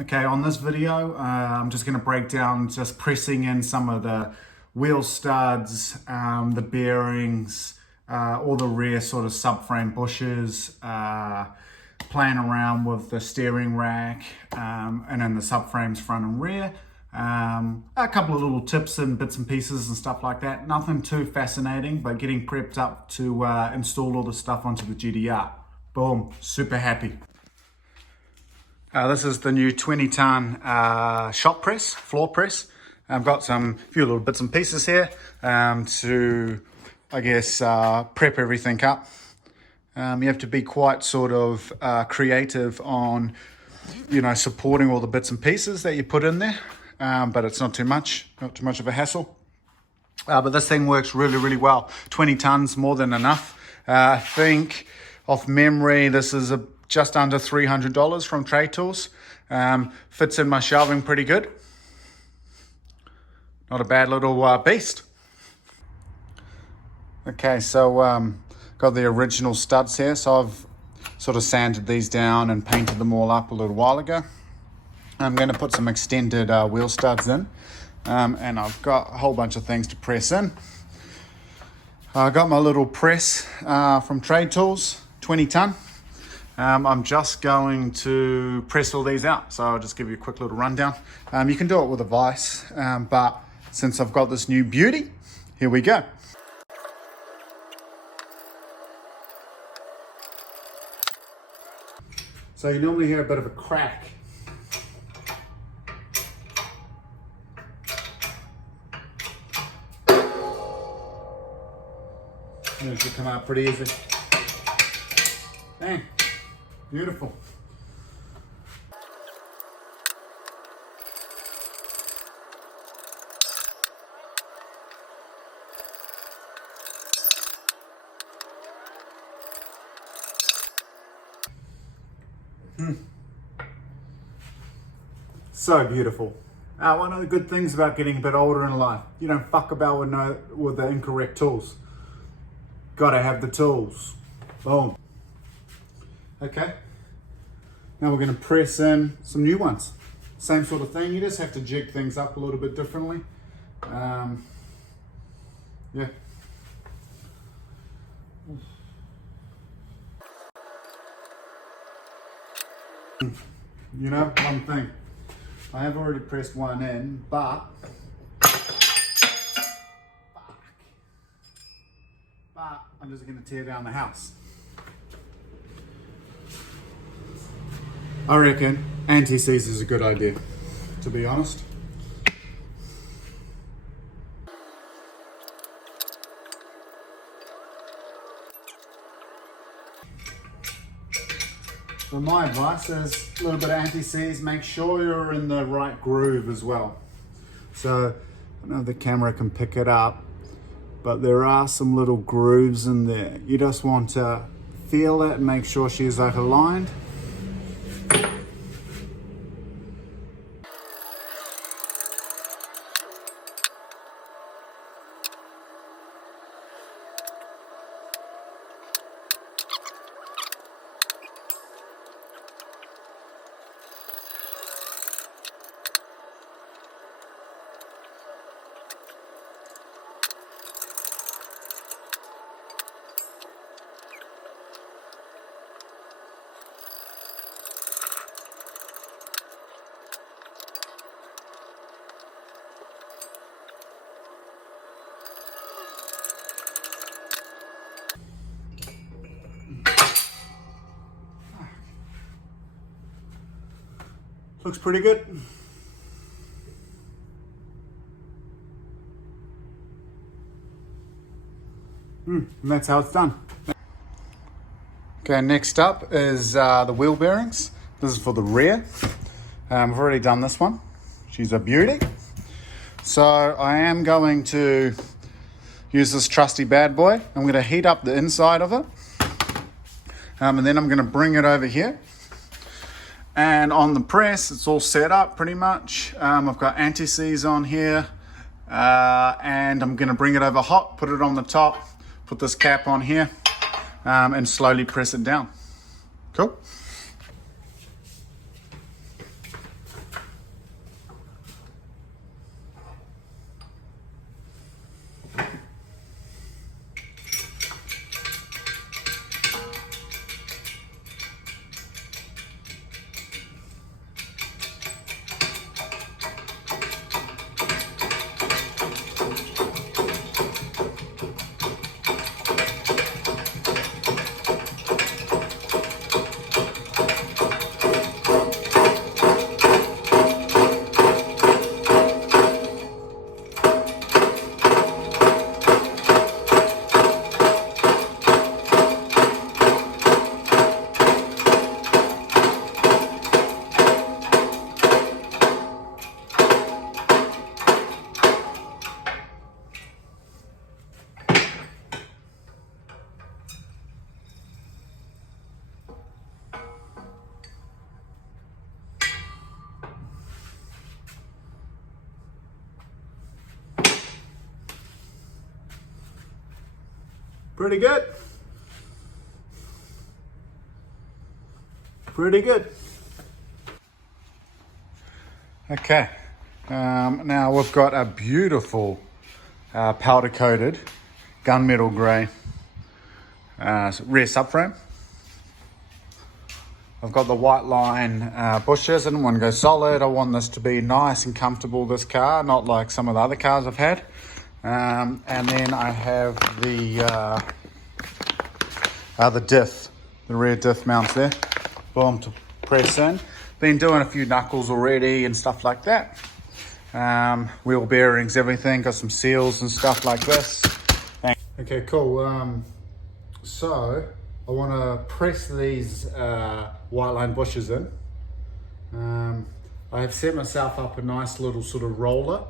Okay, on this video, I'm just going to break down just pressing in some of the wheel studs, the bearings, all the rear sort of subframe bushes, playing around with the steering rack, and then the subframes front and rear. A couple of little tips and bits and pieces and stuff like that. Nothing too fascinating, but getting prepped up to install all the stuff onto the GTR. Boom, super happy. This is the new 20-ton shop press, floor press. I've got few little bits and pieces here to, I guess, prep everything up. You have to be quite sort of creative on, supporting all the bits and pieces that you put in there, but it's not too much of a hassle. But this thing works really, really well. 20 tons, more than enough. I think, off memory, this is just under $300 from Trade Tools. Fits in my shelving pretty good. Not a bad little beast. Okay, so got the original studs here. So I've sort of sanded these down and painted them all up a little while ago. I'm going to put some extended wheel studs in. And I've got a whole bunch of things to press in. I got my little press from Trade Tools, 20 ton. I'm just going to press all these out, so I'll just give you a quick little rundown. You can do it with a vise, but since I've got this new beauty, here we go. So you normally hear a bit of a crack. It should come out pretty easy. Bang. Beautiful. So beautiful. One of the good things about getting a bit older in life, you don't fuck about with the incorrect tools. Gotta have the tools. Boom. Okay, now we're going to press in some new ones. Same sort of thing, you just have to jig things up a little bit differently. Yeah. You know, one thing, I have already pressed one in, but I'm just going to tear down the house. I reckon anti-seize is a good idea, to be honest. So my advice is a little bit of anti-seize, make sure you're in the right groove as well. So, I don't know if the camera can pick it up, but there are some little grooves in there. You just want to feel it and make sure she's like aligned. Looks pretty good. And that's how it's done. Okay, next up is the wheel bearings. This is for the rear. I've already done this one. She's a beauty. So I am going to use this trusty bad boy. I'm going to heat up the inside of it. And then I'm going to bring it over here. And on the press, it's all set up pretty much. I've got anti-seize on here. And I'm going to bring it over hot, put it on the top, put this cap on here, and slowly press it down. Cool. Pretty good. Pretty good. Okay, now we've got a beautiful powder coated gunmetal grey rear subframe. I've got the white line bushes. I didn't want to go solid. I want this to be nice and comfortable, this car, not like some of the other cars I've had. And then I have the diff, the rear diff mounts there. Boom, to press in. Been doing a few knuckles already and stuff like that. Wheel bearings, everything, got some seals and stuff like this. Okay, cool. So I want to press these white line bushes in. I have set myself up a nice little sort of roller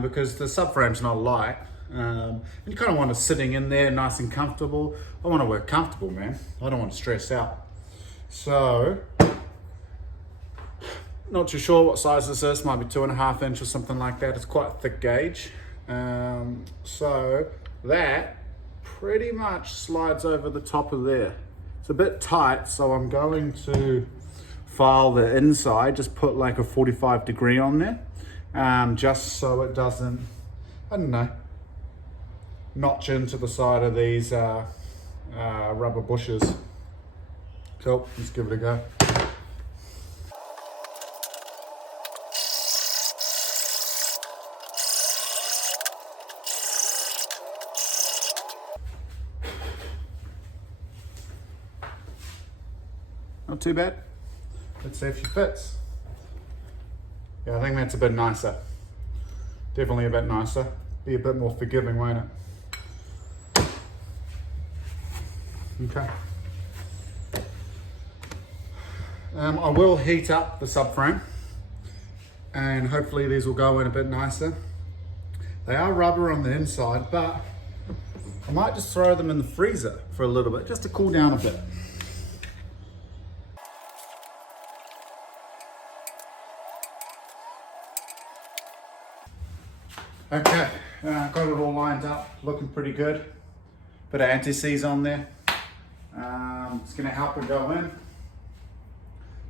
because the subframe's not light. And you kind of want it sitting in there nice and comfortable. I want to work comfortable, man. I don't want to stress out. So, not too sure what size this is, might be 2.5 inch or something like that. It's quite a thick gauge. So that pretty much slides over the top of there. It's a bit tight, so I'm going to file the inside, just put like a 45 degree on there, just so it doesn't, I don't know, notch into the side of these rubber bushes. Cool, let's give it a go. Not too bad. Let's see if she fits. Yeah, I think that's a bit nicer. Definitely a bit nicer. Be a bit more forgiving, won't it? Okay. I will heat up the subframe and hopefully these will go in a bit nicer. They are rubber on the inside, but I might just throw them in the freezer for a little bit, just to cool down a bit. Okay, got it all lined up, looking pretty good. Bit of anti-seize on there. It's going to help it go in.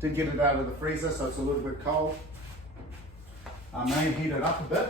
Did get it out of the freezer, so it's a little bit cold. I may heat it up a bit.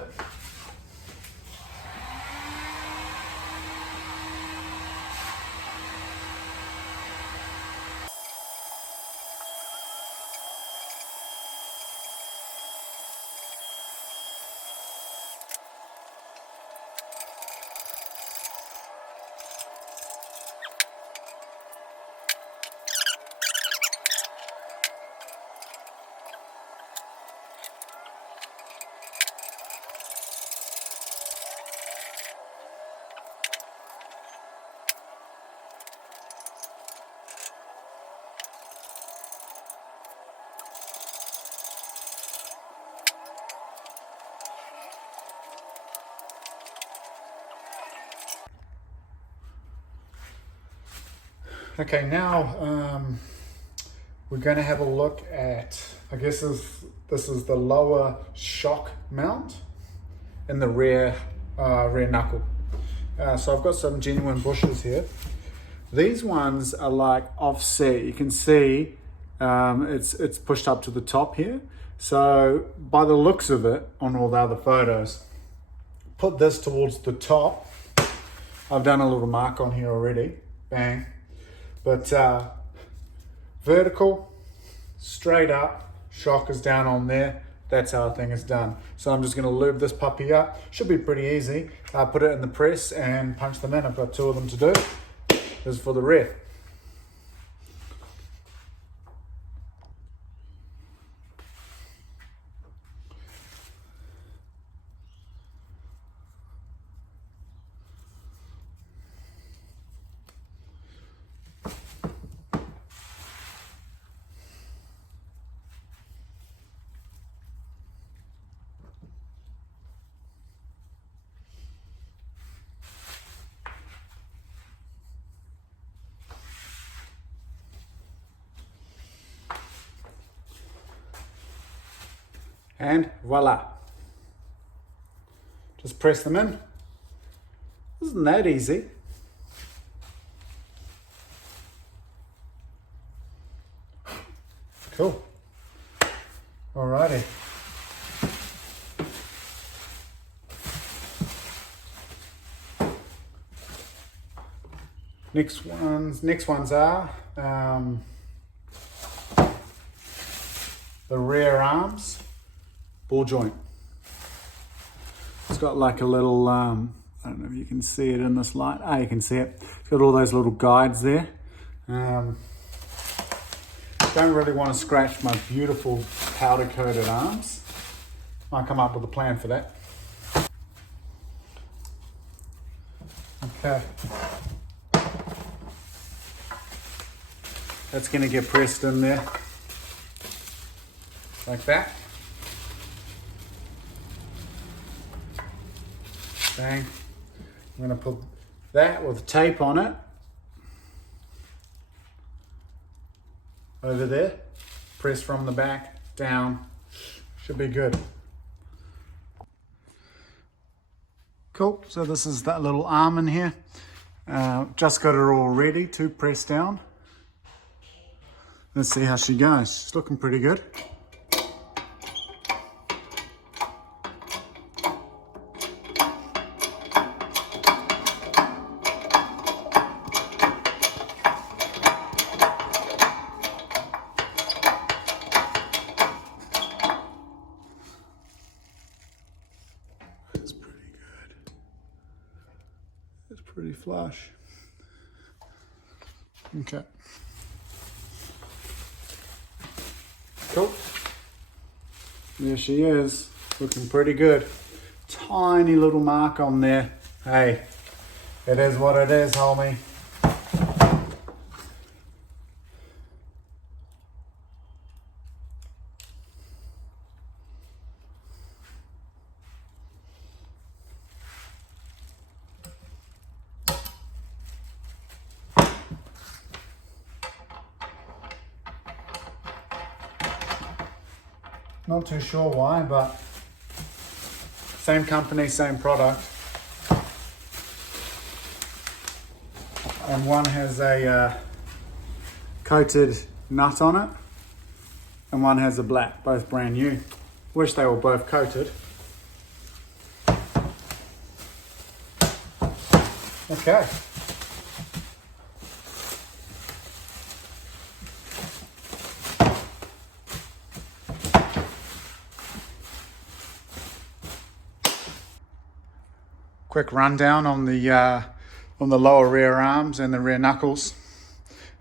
Okay, now we're going to have a look at, I guess this is the lower shock mount in the rear knuckle. So I've got some genuine bushes here. These ones are like offset. You can see it's pushed up to the top here. So by the looks of it, on all the other photos, put this towards the top. I've done a little mark on here already, bang. But vertical, straight up, shock is down on there. That's how the thing is done. So I'm just going to lube this puppy up. Should be pretty easy. Put it in the press and punch them in. I've got 2 of them to do. This is for the rear. And voila. Just press them in. Isn't that easy? Cool. Alrighty. Next ones are the rear arms ball joint. It's got like a little, I don't know if you can see it in this light. You can see it. It's got all those little guides there. Don't really want to scratch my beautiful powder coated arms. Might come up with a plan for that. Okay. That's going to get pressed in there like that. Bang. I'm going to put that with tape on it over there. Press from the back down. Should be good. Cool. So this is that little arm in here. Just got her all ready to press down. Let's see how she goes. She's looking pretty good. It's pretty good. It's pretty flush. Okay. Cool. There she is, looking pretty good. Tiny little mark on there. Hey, it is what it is, homie. Not too sure why, but same company, same product. And one has a coated nut on it, and one has a black, both brand new. Wish they were both coated. Okay. Quick rundown on the lower rear arms and the rear knuckles.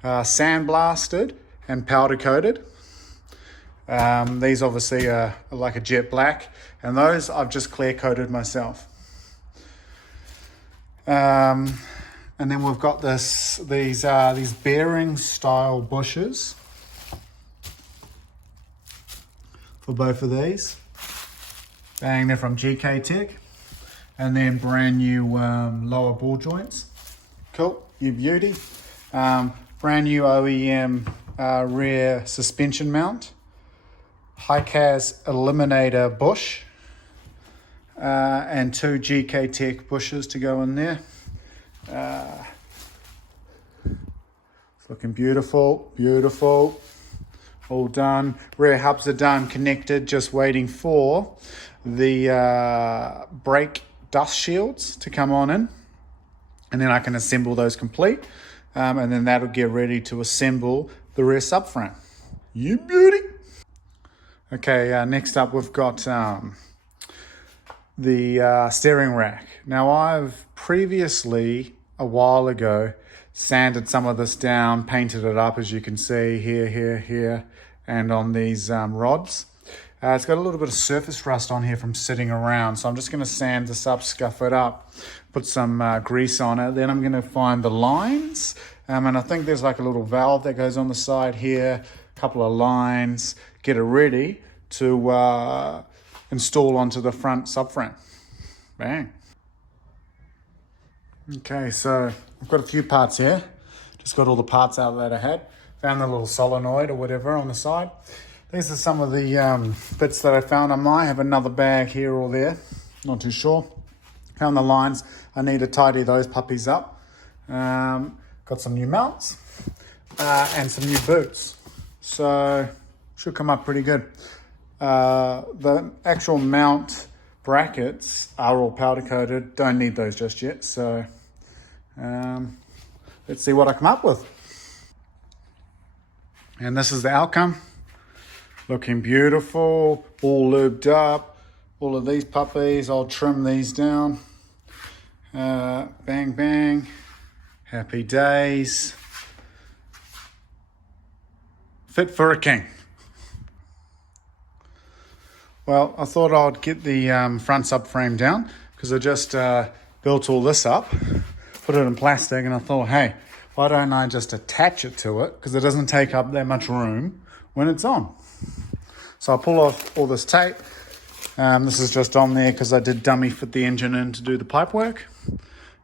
Sandblasted and powder coated. These obviously are like a jet black, and those I've just clear coated myself. And then we've got these bearing style bushes for both of these. Bang, they're from GK Tech. And then brand new lower ball joints. Cool, you beauty. Brand new OEM rear suspension mount. High-Cas eliminator bush. And 2 GK Tech bushes to go in there. It's looking beautiful, beautiful. All done. Rear hubs are done, connected, just waiting for the brake dust shields to come on in, and then I can assemble those complete, and then that'll get ready to assemble the rear subframe. You beauty. Okay, next up we've got the steering rack. Now I've previously, a while ago, sanded some of this down, painted it up, as you can see here, and on these rods. It's got a little bit of surface rust on here from sitting around, so I'm just going to sand this up, scuff it up, put some grease on it. Then I'm going to find the lines, and I think there's like a little valve that goes on the side here, a couple of lines, get it ready to install onto the front subframe. Bang. Okay, so I've got a few parts here. Just got all the parts out that I had. Found the little solenoid or whatever on the side. These are some of the bits that I found. I might have another bag here or there, not too sure. Found the lines. I need to tidy those puppies up. Got some new mounts and some new boots. So Should come up pretty good. The actual mount brackets are all powder coated. Don't need those just yet. So let's see what I come up with. And this is the outcome. Looking beautiful, all lubed up. All of these puppies, I'll trim these down. Bang, bang. Happy days. Fit for a king. Well, I thought I'd get the front subframe down because I just built all this up, put it in plastic, and I thought, hey, why don't I just attach it to it because it doesn't take up that much room when it's on. So I'll pull off all this tape. This is just on there because I did dummy fit the engine in to do the pipe work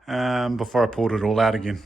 before I pulled it all out again.